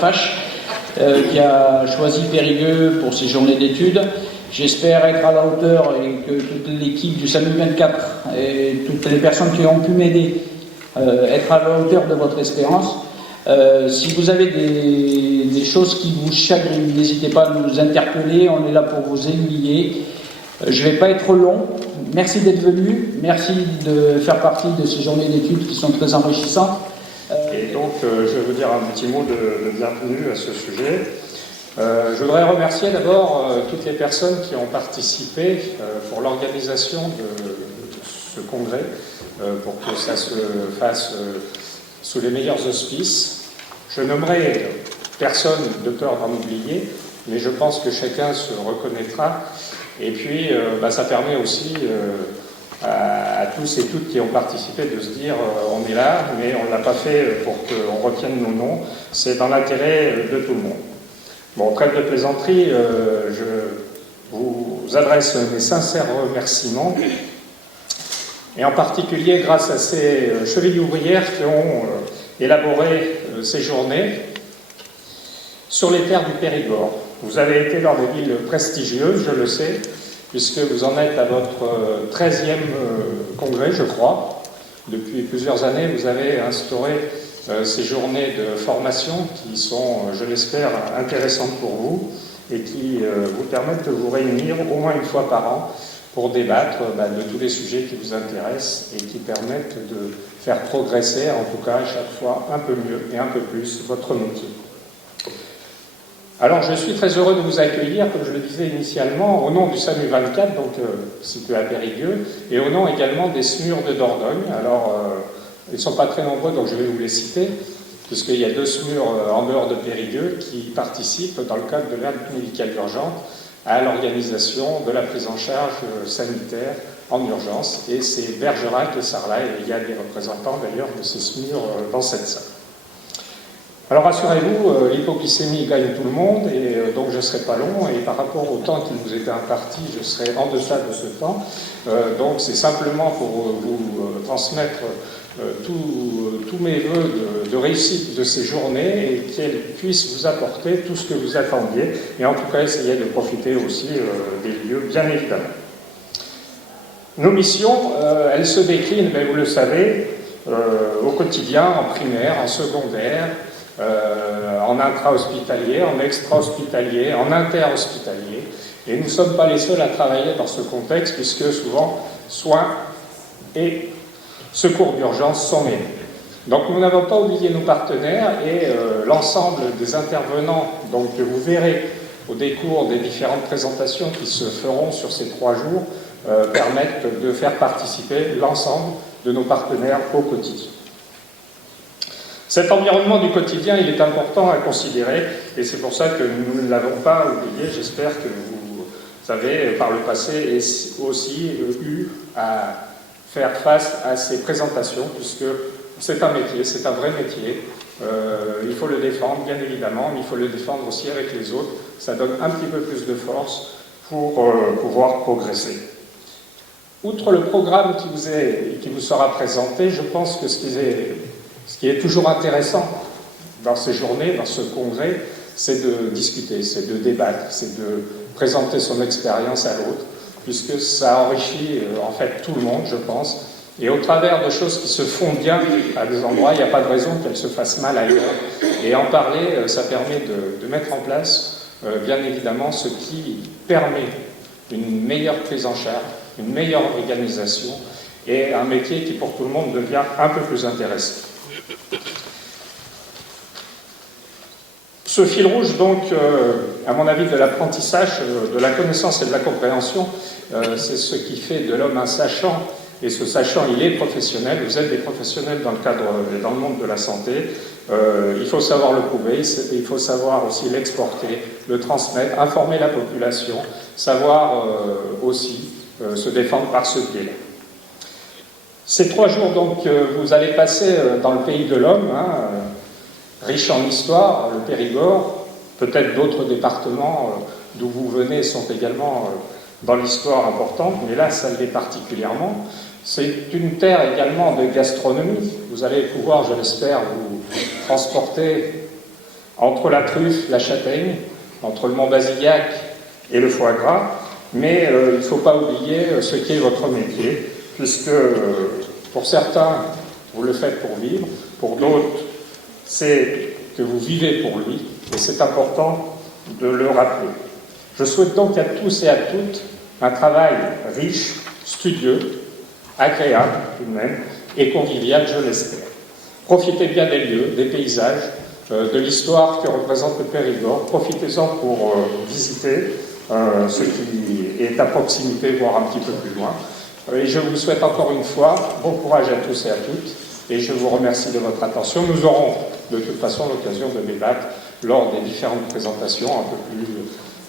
FH qui a choisi Périgueux pour ses journées d'études. J'espère être à la hauteur et que toute l'équipe du SAMU 24 et toutes les personnes qui ont pu m'aider être à la hauteur de votre espérance. Si vous avez des choses qui vous chagrinent, n'hésitez pas à nous interpeller, on est là pour vous aiguiller. Je ne vais pas être long. Merci d'être venu, merci de faire partie de ces journées d'études qui sont très enrichissantes. Et donc, je vais vous dire un petit mot de bienvenue à ce sujet. Je voudrais remercier d'abord toutes les personnes qui ont participé pour l'organisation de ce congrès, pour que ça se fasse sous les meilleurs auspices. Je nommerai personne de peur d'en oublier, mais je pense que chacun se reconnaîtra. Et puis, ça permet aussi à tous et toutes qui ont participé de se dire on est là, mais on ne l'a pas fait pour qu'on retienne nos noms. C'est dans l'intérêt de tout le monde. Bon, trêve de plaisanterie, je vous adresse mes sincères remerciements, et en particulier grâce à ces chevilles ouvrières qui ont élaboré ces journées sur les terres du Périgord. Vous avez été dans des villes prestigieuses, je le sais, puisque vous en êtes à votre 13e congrès, je crois. Depuis plusieurs années, vous avez instauré ces journées de formation qui sont, je l'espère, intéressantes pour vous et qui vous permettent de vous réunir au moins une fois par an pour débattre de tous les sujets qui vous intéressent et qui permettent de faire progresser, en tout cas à chaque fois, un peu mieux et un peu plus votre métier. Alors, je suis très heureux de vous accueillir, comme je le disais initialement, au nom du SAMU 24, donc situé à Périgueux, et au nom également des SMUR de Dordogne. Alors, ils ne sont pas très nombreux, donc je vais vous les citer, puisqu'il y a 2 SMUR en dehors de Périgueux qui participent, dans le cadre de l'aide médicale urgente, à l'organisation de la prise en charge sanitaire en urgence, et c'est Bergerac et Sarlat, et il y a des représentants d'ailleurs de ces SMUR dans cette salle. Alors rassurez-vous, l'hypoglycémie gagne tout le monde, et donc je ne serai pas long, et par rapport au temps qui nous était imparti, je serai en deçà de ce temps. Donc c'est simplement pour vous transmettre tous mes voeux de réussite de ces journées, et qu'elles puissent vous apporter tout ce que vous attendiez, et en tout cas essayer de profiter aussi des lieux, bien évidemment. Nos missions, elles se déclinent, mais vous le savez, au quotidien, en primaire, en secondaire, en intra-hospitalier, en extra-hospitalier, en inter-hospitalier. Et nous ne sommes pas les seuls à travailler dans ce contexte, puisque souvent, soins et secours d'urgence sont mêlés. Donc nous n'avons pas oublié nos partenaires, et l'ensemble des intervenants donc, que vous verrez au décours des différentes présentations qui se feront sur ces 3 jours permettent de faire participer l'ensemble de nos partenaires au quotidien. Cet environnement du quotidien, il est important à considérer, et c'est pour ça que nous ne l'avons pas oublié. J'espère que vous avez, par le passé, aussi eu à faire face à ces présentations, puisque c'est un métier, c'est un vrai métier. Il faut le défendre, bien évidemment, mais il faut le défendre aussi avec les autres. Ça donne un petit peu plus de force pour pouvoir progresser. Outre le programme qui vous sera présenté, je pense que ce qui est toujours intéressant dans ces journées, dans ce congrès, c'est de discuter, c'est de débattre, c'est de présenter son expérience à l'autre, puisque ça enrichit en fait tout le monde, je pense. Et au travers de choses qui se font bien à des endroits, il n'y a pas de raison qu'elles se fassent mal ailleurs. Et en parler, ça permet de mettre en place, bien évidemment, ce qui permet une meilleure prise en charge, une meilleure organisation et un métier qui, pour tout le monde, devient un peu plus intéressant. Ce fil rouge, donc, à mon avis, de l'apprentissage, de la connaissance et de la compréhension, c'est ce qui fait de l'homme un sachant. Et ce sachant, il est professionnel. Vous êtes des professionnels dans le cadre, dans le monde de la santé. Il faut savoir le prouver, il faut savoir aussi l'exporter, le transmettre, informer la population, savoir aussi se défendre par ce biais-là. Ces 3 jours, donc, vous allez passer dans le pays de l'homme, riche en histoire, le Périgord, peut-être d'autres départements d'où vous venez sont également dans l'histoire importante, mais là, ça l'est particulièrement. C'est une terre également de gastronomie. Vous allez pouvoir, je l'espère, vous transporter entre la truffe, la châtaigne, entre le Mont-Basillac et le foie gras, mais il ne faut pas oublier ce qui est votre métier, puisque pour certains, vous le faites pour vivre, pour d'autres, c'est que vous vivez pour lui, et c'est important de le rappeler. Je souhaite donc à tous et à toutes un travail riche, studieux, agréable tout de même, et convivial, je l'espère. Profitez bien des lieux, des paysages, de l'histoire que représente le Périgord. Profitez-en pour visiter ce qui est à proximité, voire un petit peu plus loin. Et je vous souhaite encore une fois bon courage à tous et à toutes, et je vous remercie de votre attention. Nous aurons de toute façon l'occasion de débattre lors des différentes présentations, un peu plus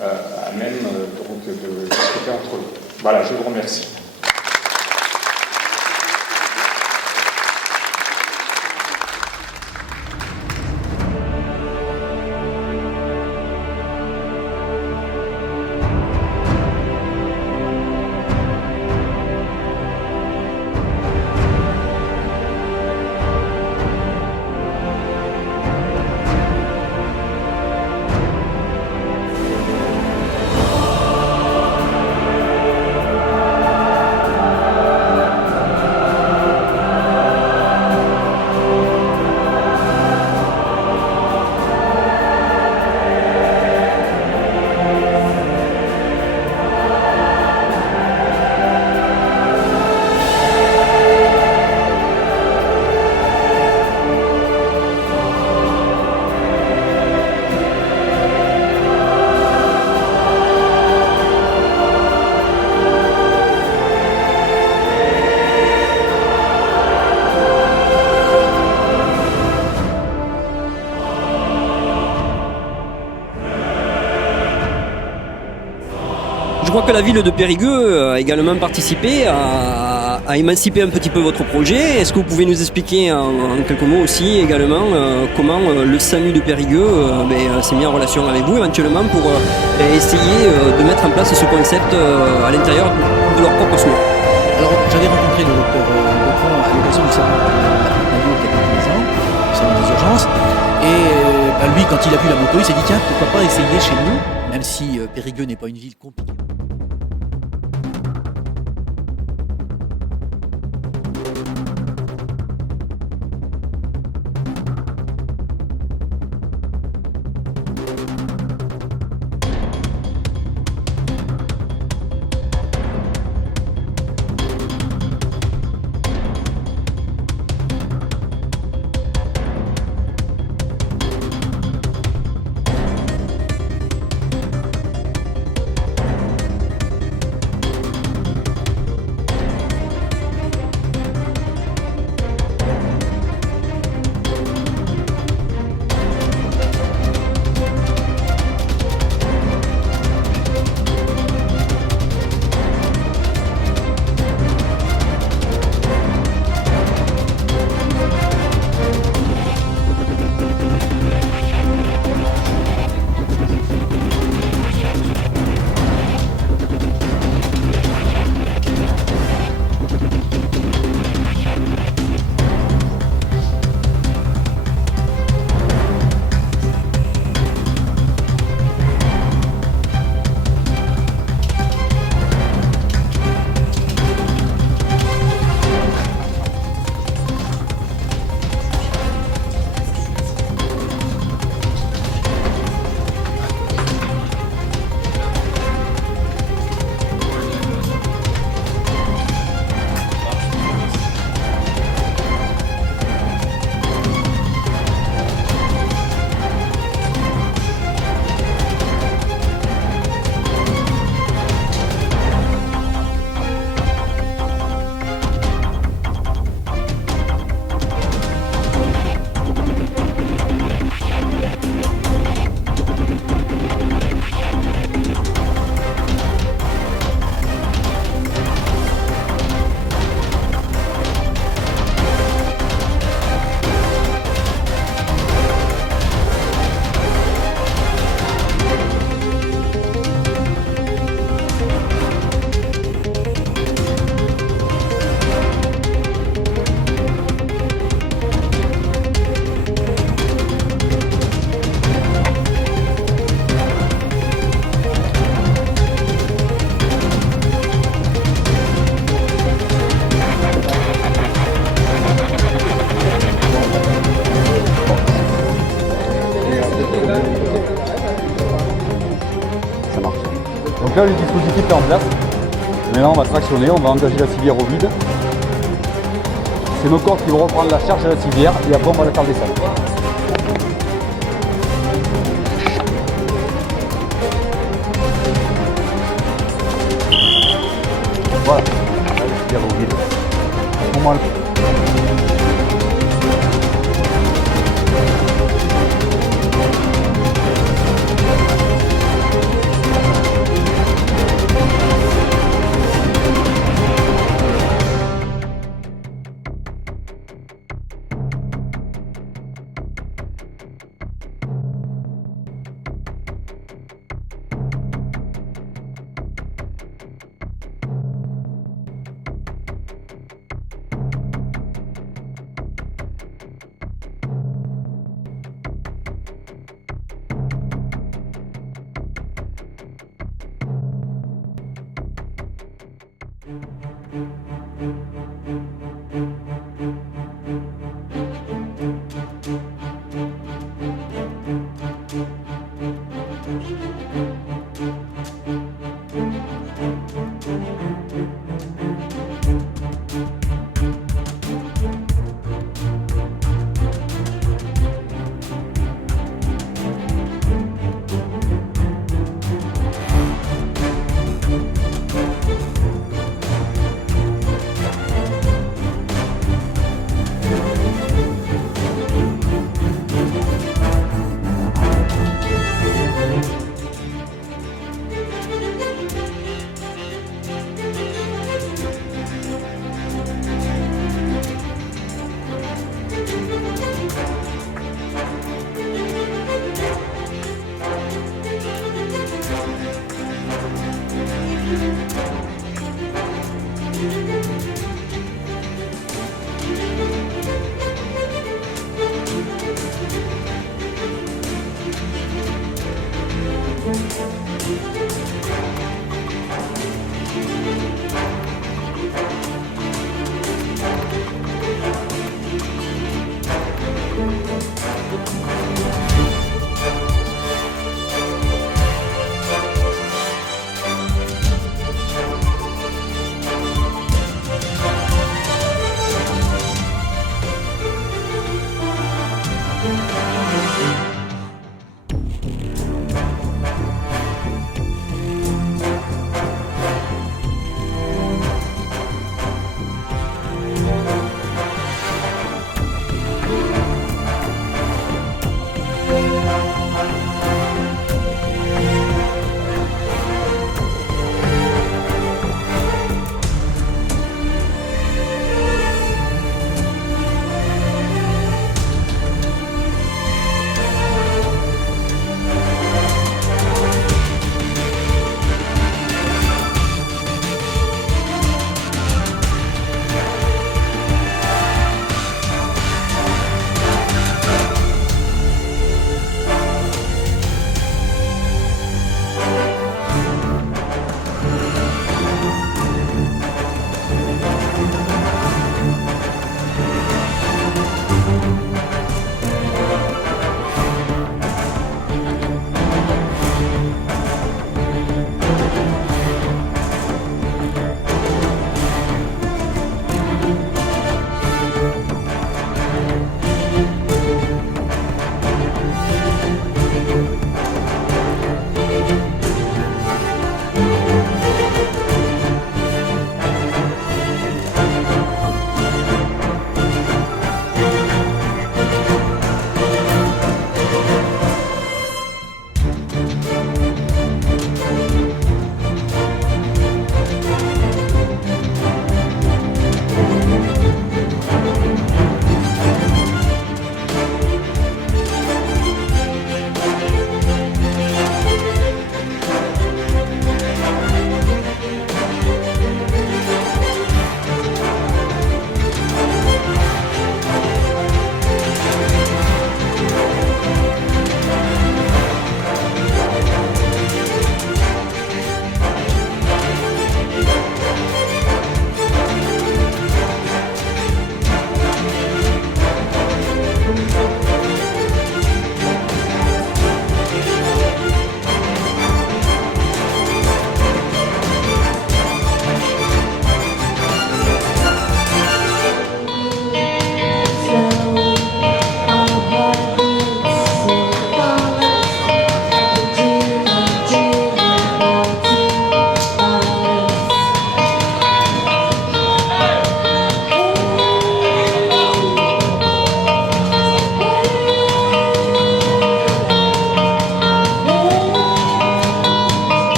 à même donc, de discuter entre nous. Voilà, je vous remercie. Je crois que la ville de Périgueux a également participé à émanciper un petit peu votre projet. Est-ce que vous pouvez nous expliquer en quelques mots aussi également comment le SAMU de Périgueux s'est mis en relation avec vous éventuellement pour essayer de mettre en place ce concept à l'intérieur de leur propre SMUR? Alors j'avais rencontré le docteur Bertrand à l'occasion du salon radio il y a quelques ans, le salon des urgences, et lui quand il a vu la moto il s'est dit tiens pourquoi pas essayer chez nous, même si Périgueux n'est pas une ville compliquée. là, le dispositif est en place. Maintenant, on va tractionner, on va engager la civière au vide. C'est nos cordes qui vont reprendre la charge de la civière et après, on va la faire descendre. Voilà, là, la civière au vide. À ce moment-là,